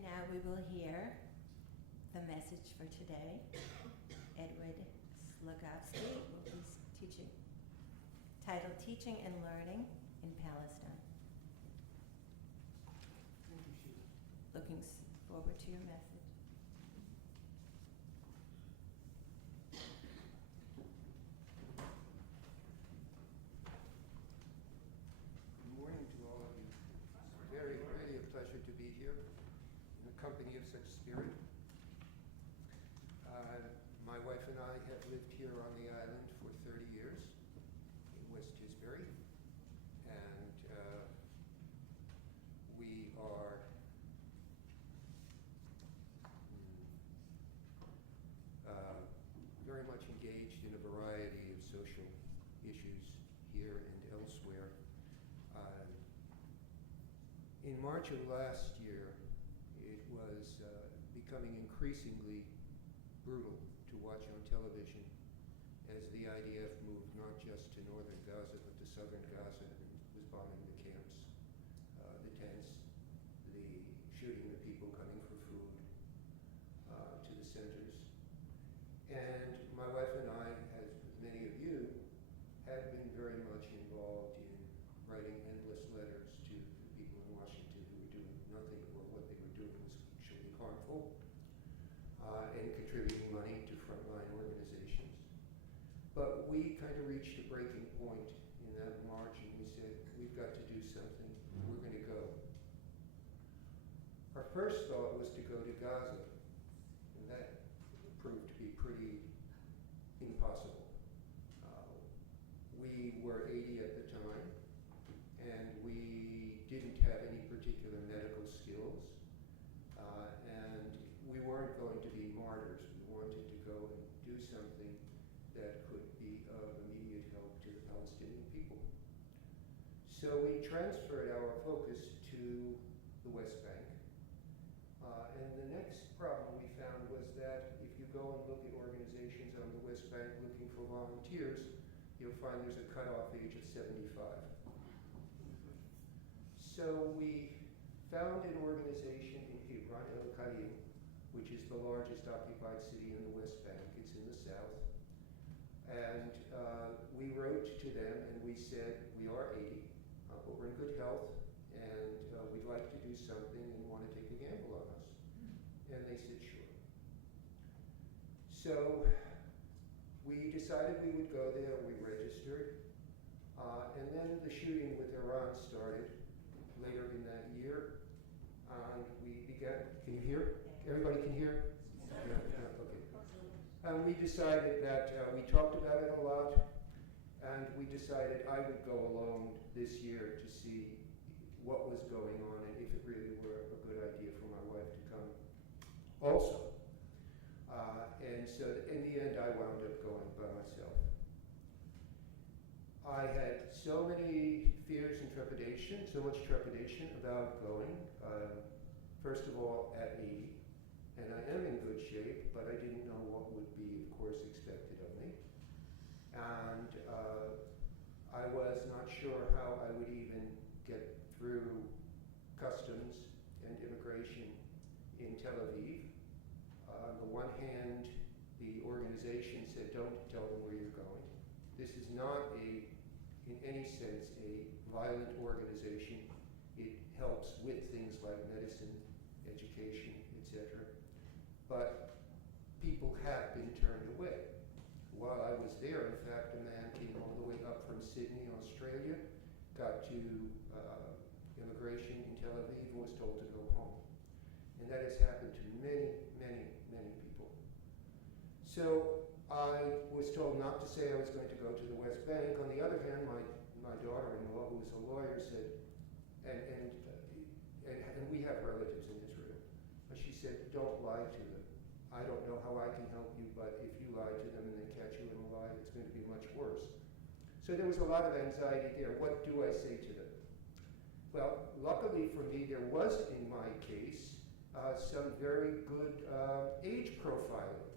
And now we will hear the message for today. Edward Zlotkowski will be teaching, titled Teaching and Learning in Palestine. Looking forward to your message. Good morning to all of you. It's really a pleasure to be here in the company of such spirit. My wife and I have lived here on the island for 30 years in West Tisbury, and we are very much engaged in a variety of social issues here and elsewhere. In March of last year, it was becoming increasingly brutal to watch on television as the IDF moved not just to northern Gaza, but to southern Gaza and was bombing the camps, the tents, the shooting the people coming for food to the centers. And my wife and I, as many of you, have been very much involved in writing endless letters to the people in Washington who were doing nothing or what they were doing was actually harmful, and contributing money to frontline organizations. But we kind of reached a breaking point in that March, and we said, we've got to do something. We're going to go. Our first thought was to go to Gaza, and that proved to be pretty impossible. We were 80 at the time, and we didn't have any particular medical skills, and we weren't going to be martyrs. We wanted to go and do something that could be of immediate help to the Palestinian people. So we transferred our focus to the West Bank. And the next problem we found was that if you go and look at organizations on the West Bank looking for volunteers, you'll find there's a cutoff age of 75. So we found an organization in Hebron, which is the largest occupied city in the West Bank. It's in the south. And we wrote to them and we said, we are 80, but we're in good health, and we'd like to do something and want to take a gamble on us. And they said, sure. So we decided we would go there, we registered, and then the shooting with Iran started later in that year, and we began, can you hear? Everybody can hear? Yeah, okay. And we decided that, we talked about it a lot, and we decided I would go alone this year to see what was going on and if it really were a good idea for my wife to come also. And so in the end, I wound up going by myself. I had so many fears and trepidation, so much trepidation about going. First of all, at 80, and I am in good shape, but I didn't know what would be, of course, expected of me. And I was not sure how I would even get through customs and immigration in Tel Aviv. On the one hand, the organization said, don't tell them where you're going. This is not in any sense, a violent organization. It helps with things like medicine, education, etc. But people have been turned away. While I was there, in fact, a man came all the way up from Sydney, Australia, got to immigration in Tel Aviv and was told to go home. And that has happened to many, many, many people. So I was told not to say I was going to go to the West Bank. On the other hand, my daughter-in-law, who was a lawyer, said, and we have relatives in Israel, but she said, don't lie to them. I don't know how I can help you, but if you lie to them and they catch you in a lie, it's going to be much worse. So there was a lot of anxiety there. What do I say to them? Well, luckily for me, there was, in my case, some very good age profiling.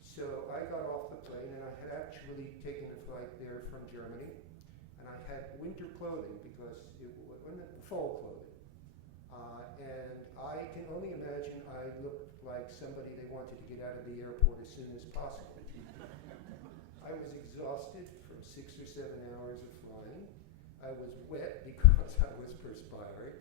So I got off the plane, and I had actually taken a flight there from Germany, and I had winter clothing because it was fall clothing. And I can only imagine I looked like somebody they wanted to get out of the airport as soon as possible. I was exhausted from 6 or 7 hours of flying. I was wet because I was perspiring.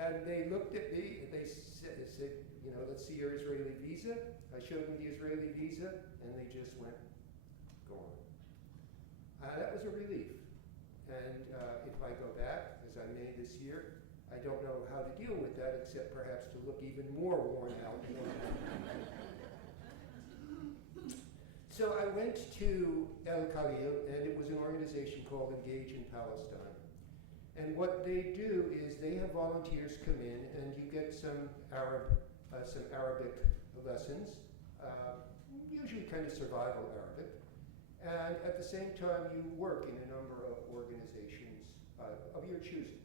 And they looked at me and they said, you know, let's see your Israeli visa. I showed them the Israeli visa and they just went, go on. That was a relief. And if I go back, as I may this year, I don't know how to deal with that except perhaps to look even more worn out. So I went to El Khalil, and it was an organization called Engage in Palestine. And what they do is they have volunteers come in, and you get some Arabic lessons, usually kind of survival Arabic. And at the same time, you work in a number of organizations of your choosing.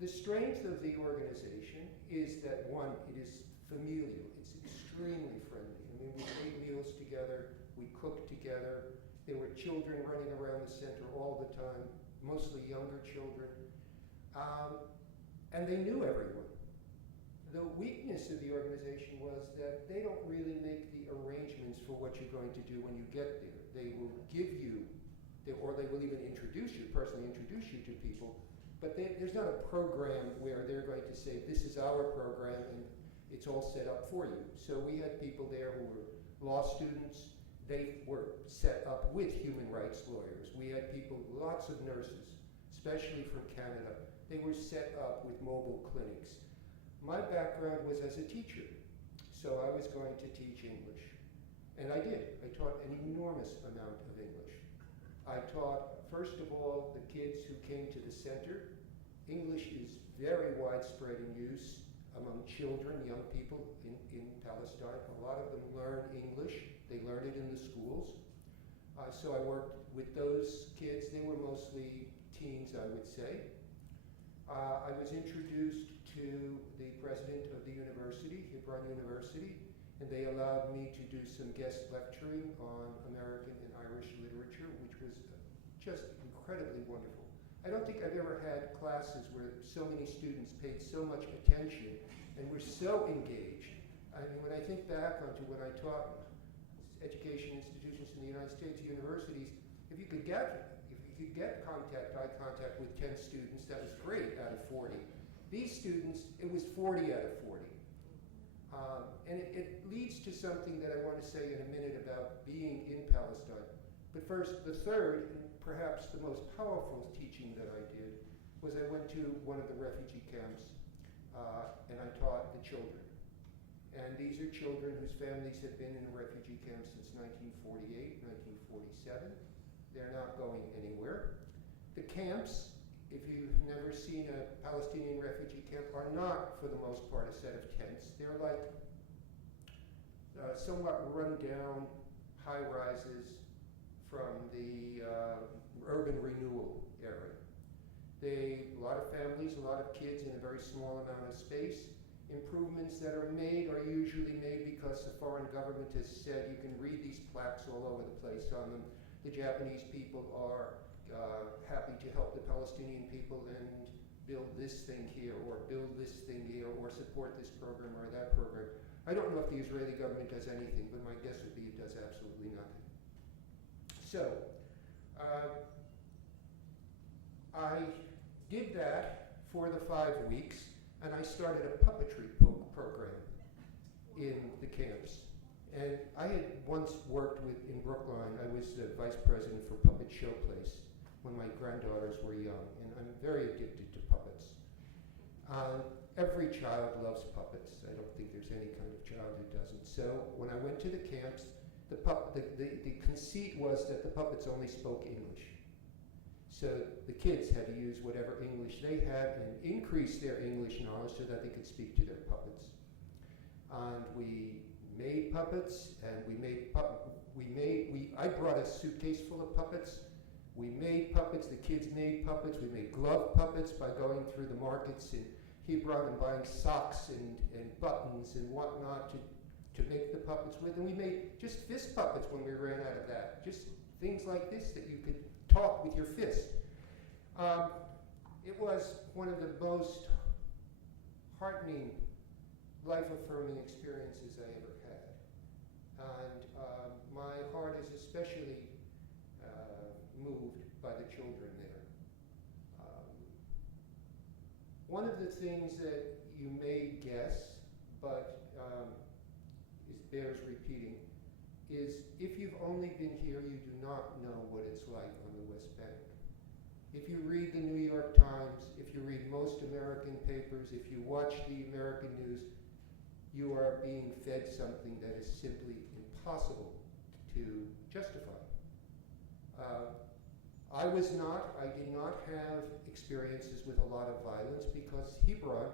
The strength of the organization is that, one, it is familial. It's extremely friendly. I mean, we ate meals together. We cooked together. There were children running around the center all the time, mostly younger children. And they knew everyone. The weakness of the organization was that they don't really make the arrangements for what you're going to do when you get there. They will give you, or they will even personally introduce you to people, but there's not a program where they're going to say, this is our program and it's all set up for you. So we had people there who were law students. They were set up with human rights lawyers. We had people, lots of nurses, especially from Canada. They were set up with mobile clinics. My background was as a teacher, so I was going to teach English. And I did. I taught an enormous amount of English. I taught, first of all, the kids who came to the center. English is very widespread in use among children, young people in Palestine. A lot of them learn English. They learn it in the schools. So I worked with those kids. They were mostly teens, I would say. I was introduced to the president of the university, Hebron University, and they allowed me to do some guest lecturing on American and Irish literature, which was just incredibly wonderful. I don't think I've ever had classes where so many students paid so much attention and were so engaged. I mean, when I think back onto when I taught education institutions in the United States universities, if you could get eye contact with 10 students, that was great out of 40. These students, it was 40 out of 40. And it leads to something that I want to say in a minute about being in Palestine. But first, the third, and perhaps the most powerful teaching that I did, was I went to one of the refugee camps and I taught the children. And these are children whose families had been in a refugee camp since 1948, 1947. They're not going anywhere. The camps, if you've never seen a Palestinian refugee camp, are not, for the most part, a set of tents. They're like somewhat run-down high-rises from the urban renewal area. A lot of families, a lot of kids in a very small amount of space. Improvements that are made are usually made because the foreign government has said, you can read these plaques all over the place on them. The Japanese people are happy to help the Palestinian people and build this thing here, or build this thing here, or support this program or that program. I don't know if the Israeli government does anything, but my guess would be it does absolutely nothing. So, I did that for the 5 weeks, and I started a puppetry program in the camps. And I had once worked in Brookline. I was the vice president for Puppet Show Place when my granddaughters were young, and I'm very addicted to puppets. Every child loves puppets. I don't think there's any kind of child who doesn't. So when I went to the camps, the conceit was that the puppets only spoke English. So the kids had to use whatever English they had and increase their English knowledge so that they could speak to their puppets. And we made puppets, and I brought a suitcase full of puppets. We made puppets, the kids made puppets. We made glove puppets by going through the markets in Hebron and buying socks and buttons and whatnot to make the puppets with. And we made just fist puppets when we ran out of that. Just things like this that you could talk with your fist. It was one of the most heartening life-affirming experiences I ever had. And my heart is especially moved by the children there. One of the things that you may guess, but bears repeating, is if you've only been here, you do not know what it's like on the West Bank. If you read the New York Times, if you read most American papers, if you watch the American news, you are being fed something that is simply impossible to justify. I did not have experiences with a lot of violence because Hebron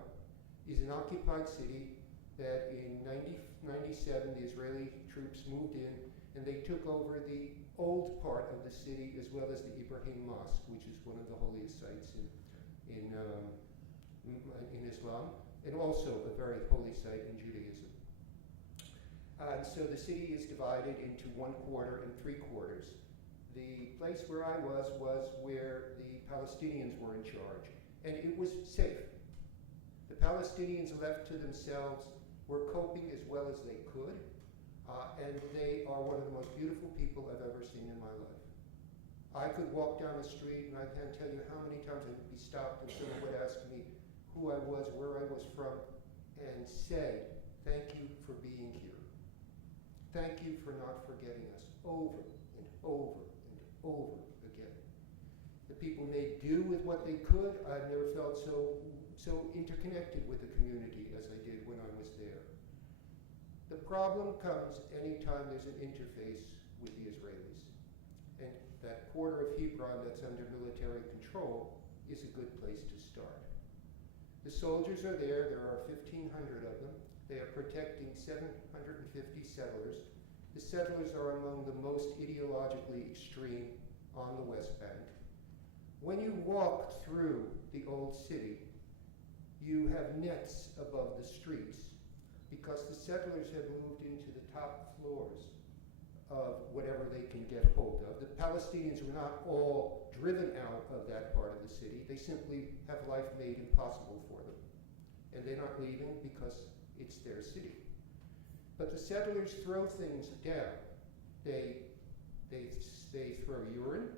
is an occupied city that in 1997 the Israeli troops moved in and they took over the old part of the city as well as the Ibrahim Mosque, which is one of the holiest sites in Islam, and also a very holy site in Judaism. And so the city is divided into 1/4 and 3/4. The place where I was where the Palestinians were in charge, and it was safe. The Palestinians left to themselves were coping as well as they could, and they are one of the most beautiful people I've ever seen in my life. I could walk down the street and I can't tell you how many times I would be stopped and someone would ask me who I was, where I was from, and say, thank you for being here. Thank you for not forgetting us over and over and over again. The people made do with what they could. I've never felt so interconnected with the community as I did when I was there. The problem comes anytime there's an interface with the Israelis. And that quarter of Hebron that's under military control is a good place to start. The soldiers are there. There are 1,500 of them. They are protecting 750 settlers. The settlers are among the most ideologically extreme on the West Bank. When you walk through the old city, you have nets above the streets because the settlers have moved into the top floors of whatever they can get hold of. The Palestinians were not all driven out of that part of the city. They simply have life made impossible for them. And they're not leaving because it's their city. But the settlers throw things down. They throw urine,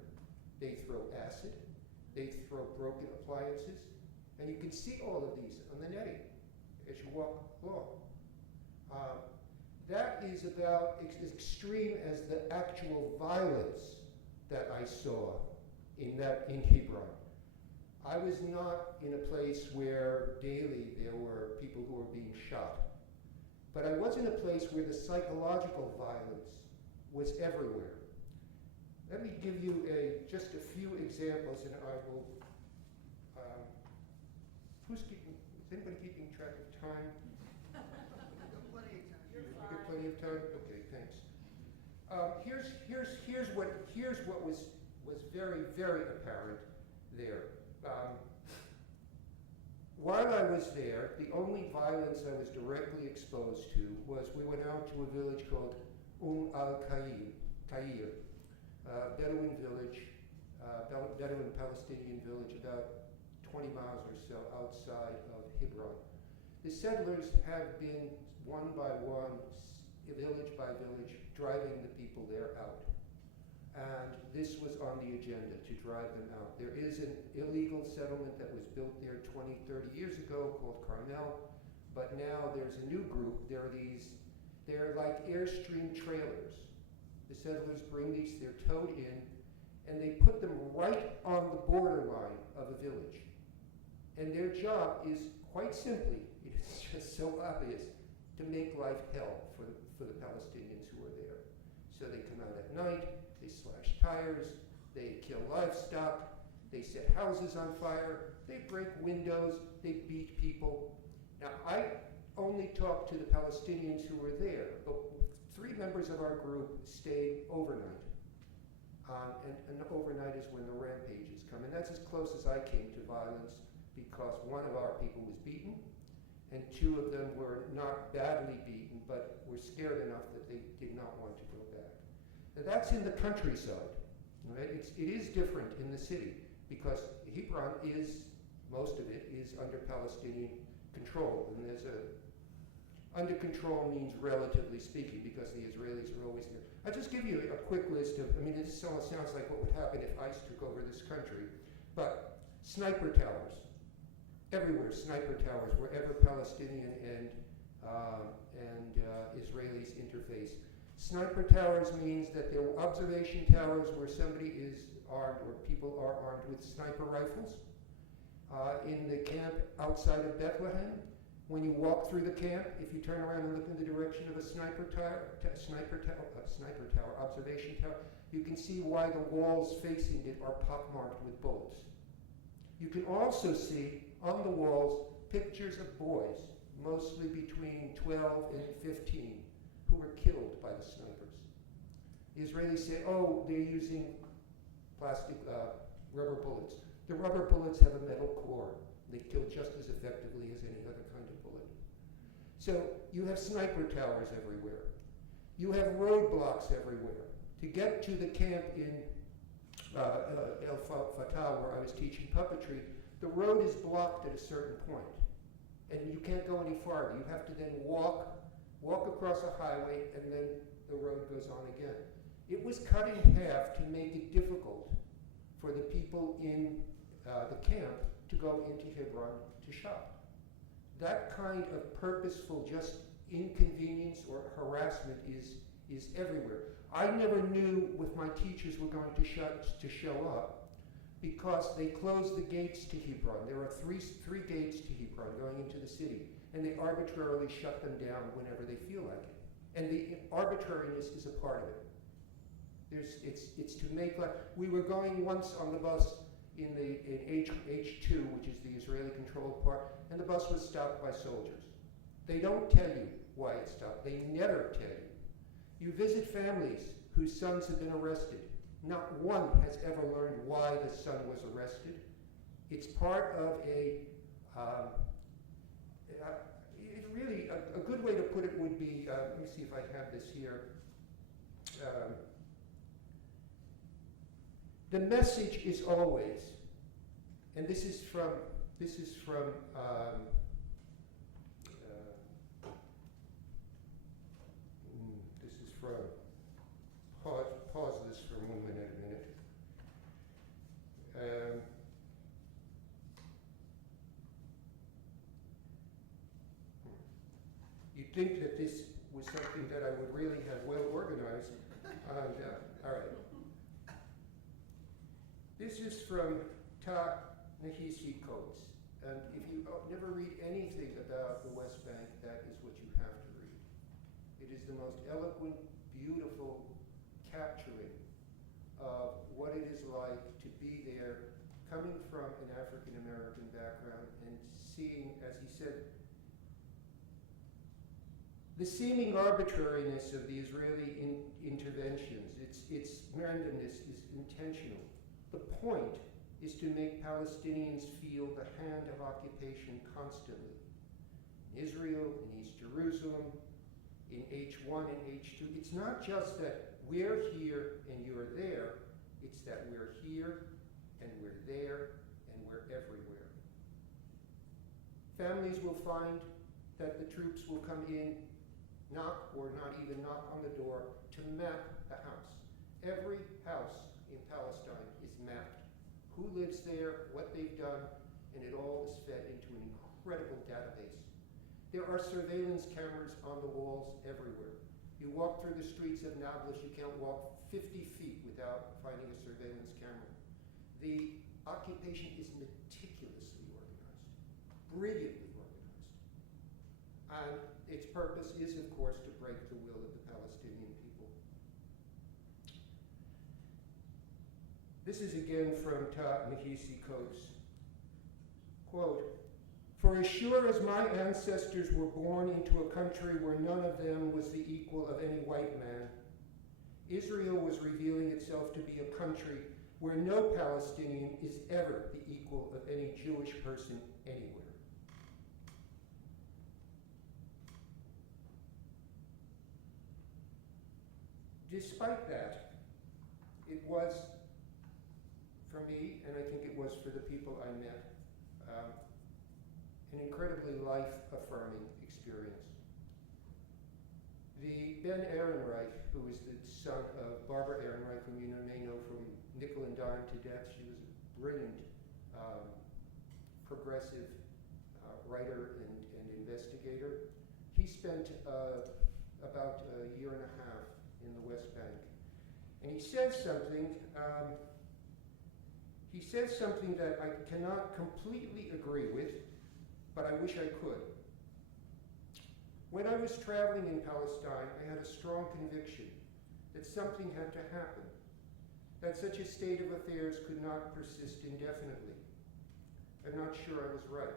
they throw acid, they throw broken appliances, and you can see all of these on the netting as you walk along. That is about as extreme as the actual violence that I saw in Hebron. I was not in a place where daily there were people who were being shot. But I was in a place where the psychological violence was everywhere. Let me give you just a few examples, and I will. Is anybody keeping track of time? Plenty of time. You got plenty of time? Okay, thanks. Here's what was very, very apparent there. While I was there, the only violence I was directly exposed to was we went out to a village called al-Kair, Bedouin village, Bedouin Palestinian village about 20 miles or so outside of Hebron. The settlers have been one by one, village by village, driving the people there out. And this was on the agenda, to drive them out. There is an illegal settlement that was built there 20, 30 years ago called Carmel, but now there's a new group. They're like Airstream trailers. The settlers bring these, they're towed in, and they put them right on the borderline of a village. And their job is quite simply, it's just so obvious, to make life hell for the Palestinians who are there. So they come out at night, they slash tires, they kill livestock, they set houses on fire, they break windows, they beat people. Now, I only talked to the Palestinians who were there, but 3 members of our group stayed overnight. And overnight is when the rampages come. And that's as close as I came to violence because one of our people was beaten, and 2 of them were not badly beaten, but were scared enough that they did not want to go back. Now that's in the countryside, right? It is different in the city because Hebron most of it is under Palestinian control, and there's Under control means relatively speaking, because the Israelis are always there. I'll just give you a quick list of, this all sounds like what would happen if ICE took over this country, but sniper towers. Everywhere, sniper towers, wherever Palestinian and Israelis interface. Sniper towers means that there are observation towers where somebody is armed, or people are armed with sniper rifles. In the camp outside of Bethlehem, when you walk through the camp, if you turn around and look in the direction of a sniper tower, observation tower, you can see why the walls facing it are pockmarked with bullets. You can also see on the walls pictures of boys, mostly between 12 and 15, who were killed by the snipers. The Israelis say, oh, they're using plastic rubber bullets. The rubber bullets have a metal core. They kill just as effectively as any other kind of bullet. So you have sniper towers everywhere. You have roadblocks everywhere. To get to the camp in El Fatah, where I was teaching puppetry, the road is blocked at a certain point, and you can't go any farther. You have to then walk across a highway, and then the road goes on again. It was cut in half to make it difficult for the people in the camp to go into Hebron to shop. That kind of purposeful just inconvenience or harassment is everywhere. I never knew if my teachers were going to show up, because they closed the gates to Hebron. There are three gates to Hebron going into the city, and they arbitrarily shut them down whenever they feel like it. And the arbitrariness is a part of it. It's to make like, we were going once on the bus in H2, which is the Israeli controlled part, and the bus was stopped by soldiers. They don't tell you why it stopped. They never tell you. You visit families whose sons have been arrested. Not one has ever learned why the son was arrested. It's part of it's really a good way to put it would be, let me see if I have this here. The message is always, and this is from pause this for a moment. You'd think that this was something that I would really have well organized. All right. This is from Ta-Nehisi Coates. And if you never read anything about the West Bank, that is what you have to read. It is the most eloquent, beautiful capturing of what it is like to be there, coming from an African American background and seeing, as he said, the seeming arbitrariness of the Israeli interventions. Its randomness is intentional. The point is to make Palestinians feel the hand of occupation constantly. In Israel, in East Jerusalem, in H1 and H2, it's not just that we're here and you're there, it's that we're here and we're there and we're everywhere. Families will find that the troops will come in, knock or not even knock on the door to map the house. Every house in Palestine is mapped. Who lives there, what they've done, and it all is fed into an incredible database. There are surveillance cameras on the walls everywhere. You walk through the streets of Nablus, you can't walk 50 feet without finding a surveillance camera. The occupation is meticulously organized, brilliantly organized. And its purpose is, of course, to break the will of the Palestinian people. This is again from Ta-Nehisi Coates. Quote, "For as sure as my ancestors were born into a country where none of them was the equal of any white man, Israel was revealing itself to be a country where no Palestinian is ever the equal of any Jewish person anywhere." Despite that, it was, for me, and I think it was for the people I met, an incredibly life-affirming experience. The Ben Ehrenreich, who is the son of Barbara Ehrenreich, whom you may know from Nickel and Dime to Death. She was a brilliant progressive writer and investigator. He spent about a year and a half in the West Bank. And he says something that I cannot completely agree with, but I wish I could. When I was traveling in Palestine, I had a strong conviction that something had to happen, that such a state of affairs could not persist indefinitely. I'm not sure I was right.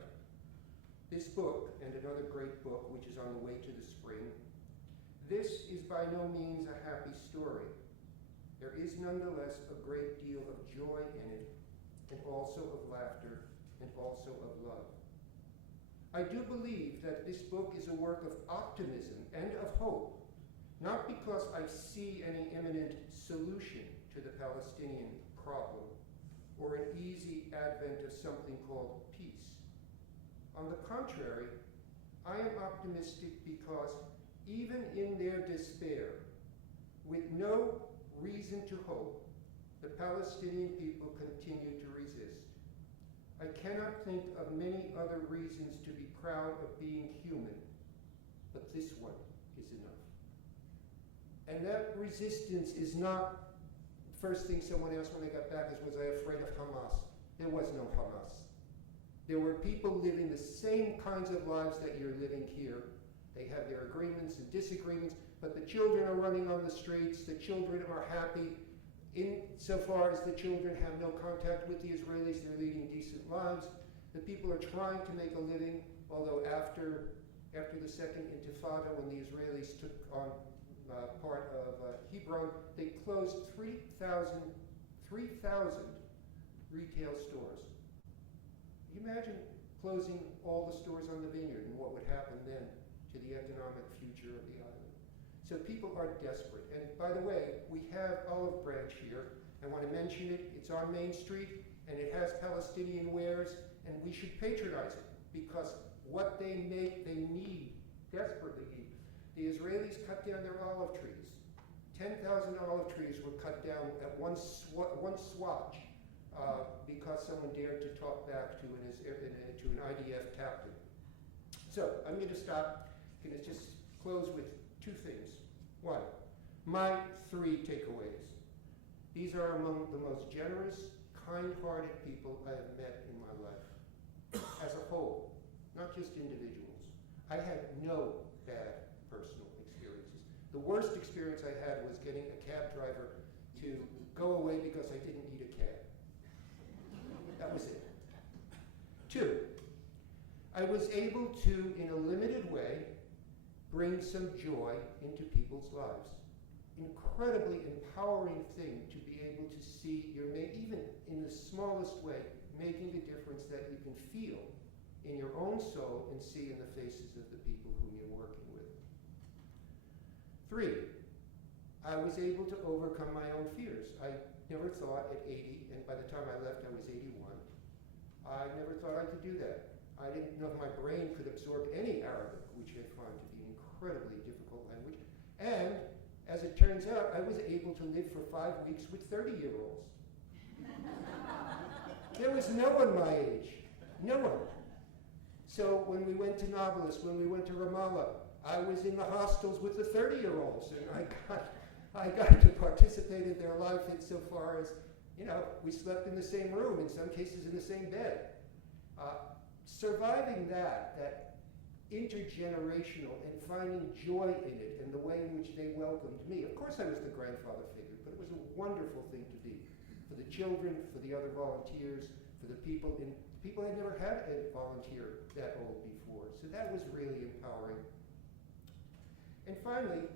This book, and another great book, which is on the way to the spring, this is by no means a happy story. There is nonetheless a great deal of joy in it, and also of laughter, and also of love. I do believe that this book is a work of optimism and of hope, not because I see any imminent solution to the Palestinian problem, or an easy advent of something called peace. On the contrary, I am optimistic because even in their despair, with no reason to hope, the Palestinian people continue to resist. I cannot think of many other reasons to be proud of being human, but this one is enough. And that resistance is not the first thing someone asked when I got back is, was I afraid of Hamas? There was no Hamas. There were people living the same kinds of lives that you're living here. They have their agreements and disagreements, but the children are running on the streets, the children are happy. Insofar as the children have no contact with the Israelis, they're leading decent lives. The people are trying to make a living, although after the second Intifada, when the Israelis took on part of Hebron, they closed 3,000 retail stores. Can you imagine closing all the stores on the Vineyard and what would happen then to the economic future of the island? So people are desperate. And by the way, we have Olive Branch here. I want to mention it. It's on Main Street, and it has Palestinian wares, and we should patronize it because what they make, they need, desperately need. The Israelis cut down their olive trees. 10,000 olive trees were cut down at one swatch because someone dared to talk back to an IDF captain. So I'm going to stop. I'm going to just close with two things. One, my three takeaways. These are among the most generous, kind-hearted people I have met in my life, as a whole, not just individuals. I had no bad personal experiences. The worst experience I had was getting a cab driver to go away because I didn't need a cab. That was it. Two, I was able to, in a limited way, bring some joy into people's lives. Incredibly empowering thing to be able to see even in the smallest way, making a difference that you can feel in your own soul and see in the faces of the people whom you're working with. Three, I was able to overcome my own fears. I never thought at 80, and by the time I left I was 81, I never thought I could do that. I didn't know if my brain could absorb any Arabic, which I find to be an incredibly difficult language. And as it turns out, I was able to live for 5 weeks with 30-year-olds. There was no one my age. No one. So when we went to Nablus, when we went to Ramallah, I was in the hostels with the 30-year-olds, and I got to participate in their life insofar as, we slept in the same room, in some cases in the same bed. Surviving that intergenerational and finding joy in it and the way in which they welcomed me. Of course I was the grandfather figure, but it was a wonderful thing to be. For the children, for the other volunteers, for the people had never had a volunteer that old before. So that was really empowering. And finally,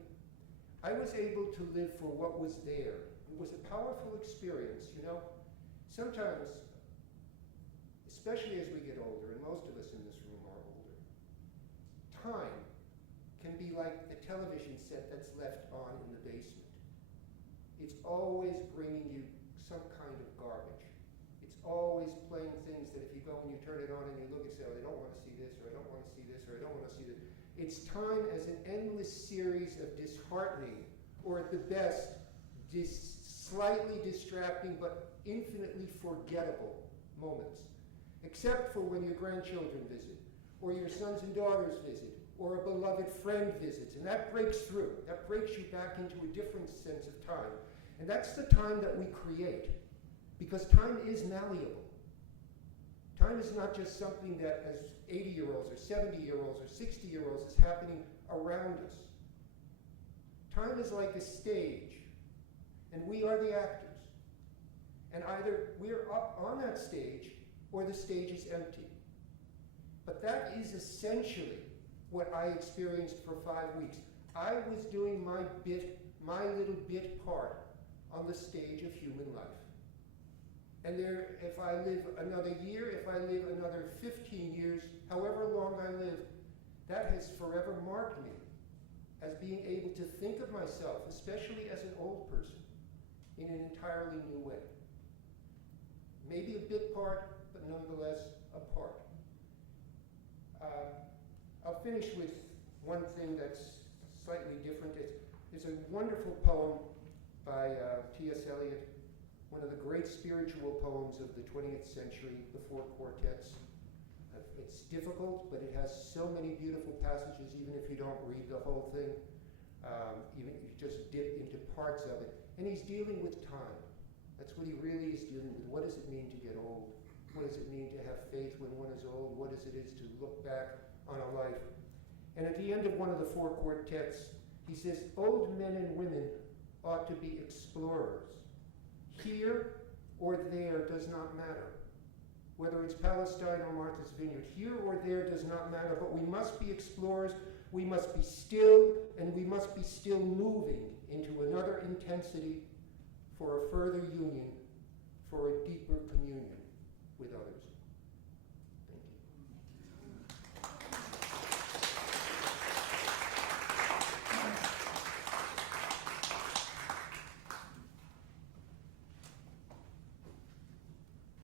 I was able to live for what was there. It was a powerful experience, Sometimes, especially as we get older, and most of us in this room are older, time can be like the television set that's left on in the basement. It's always bringing you some kind of garbage. It's always playing things that if you go and you turn it on and you look and say, oh, I don't want to see this, or I don't want to see this, or I don't want to see this. It's time as an endless series of disheartening, or at the best, slightly distracting but infinitely forgettable moments. Except for when your grandchildren visit, or your sons and daughters visit, or a beloved friend visits, and that breaks through. That breaks you back into a different sense of time. And that's the time that we create, because time is malleable. Time is not just something that as 80-year-olds or 70-year-olds or 60-year-olds is happening around us. Time is like a stage, and we are the actors. And either we're up on that stage, or the stage is empty. But that is essentially what I experienced for 5 weeks. I was doing my little bit part on the stage of human life. And if I live another year, if I live another 15 years, however long I live, that has forever marked me as being able to think of myself, especially as an old person, in an entirely new way. Maybe a bit part, but nonetheless a part. I'll finish with one thing that's slightly different. It's a wonderful poem by T.S. Eliot, one of the great spiritual poems of the 20th century, the Four Quartets. It's difficult, but it has so many beautiful passages, even if you don't read the whole thing, even if you just dip into parts of it. And he's dealing with time. That's what he really is dealing with. What does it mean to get old? What does it mean to have faith when one is old? What is it to look back on a life? And at the end of one of the Four Quartets, he says, old men and women ought to be explorers. Here or there does not matter. Whether it's Palestine or Martha's Vineyard, here or there does not matter, but we must be explorers, we must be still, and we must be still moving into another intensity for a further union, for a deeper communion with others.